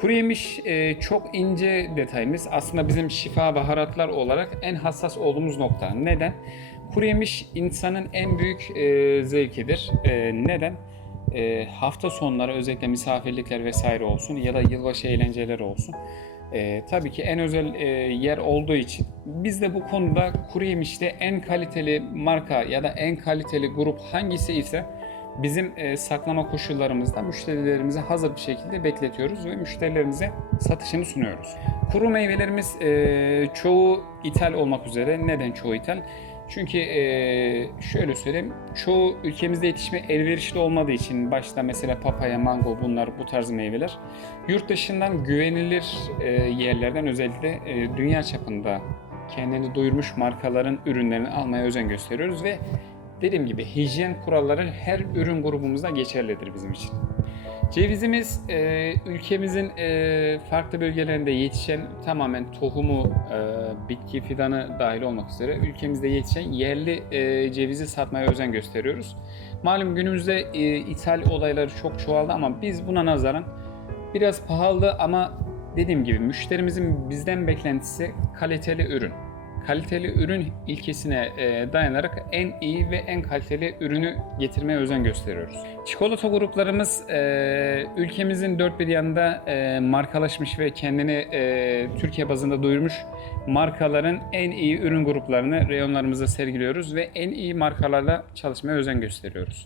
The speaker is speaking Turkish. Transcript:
Kuru yemiş e, çok ince detayımız. Aslında bizim şifa baharatlar olarak en hassas olduğumuz nokta. Neden? Kuru yemiş insanın en büyük e, zevkidir. E, neden? E, hafta sonları özellikle misafirlikler vesaire olsun ya da yılbaşı eğlenceleri olsun. E, tabii ki en özel e, yer olduğu için biz de bu konuda kuru yemişte en kaliteli marka ya da en kaliteli grup hangisi ise bizim e, saklama koşullarımızda müşterilerimize hazır bir şekilde bekletiyoruz ve müşterilerimize satışını sunuyoruz. Kuru meyvelerimiz e, çoğu ithal olmak üzere. Neden çoğu ithal? Çünkü e, şöyle söyleyeyim, çoğu ülkemizde yetişme elverişli olmadığı için başta mesela papaya, mango bunlar bu tarz meyveler yurt dışından güvenilir e, yerlerden özellikle e, dünya çapında kendini duyurmuş markaların ürünlerini almaya özen gösteriyoruz ve dediğim gibi hijyen kuralları her ürün grubumuzda geçerlidir bizim için. Cevizimiz e, ülkemizin e, farklı bölgelerinde yetişen tamamen tohumu, e, bitki fidanı dahil olmak üzere ülkemizde yetişen yerli e, cevizi satmaya özen gösteriyoruz. Malum günümüzde e, ithal olayları çok çoğaldı ama biz buna nazaran biraz pahalı ama dediğim gibi müşterimizin bizden beklentisi kaliteli ürün. Kaliteli ürün ilkesine e, dayanarak en iyi ve en kaliteli ürünü getirmeye özen gösteriyoruz. Çikolata gruplarımız e, ülkemizin dört bir yanında e, markalaşmış ve kendini Türkiye bazında duyurmuş markaların en iyi ürün gruplarını reyonlarımızda sergiliyoruz ve en iyi markalarla çalışmaya özen gösteriyoruz.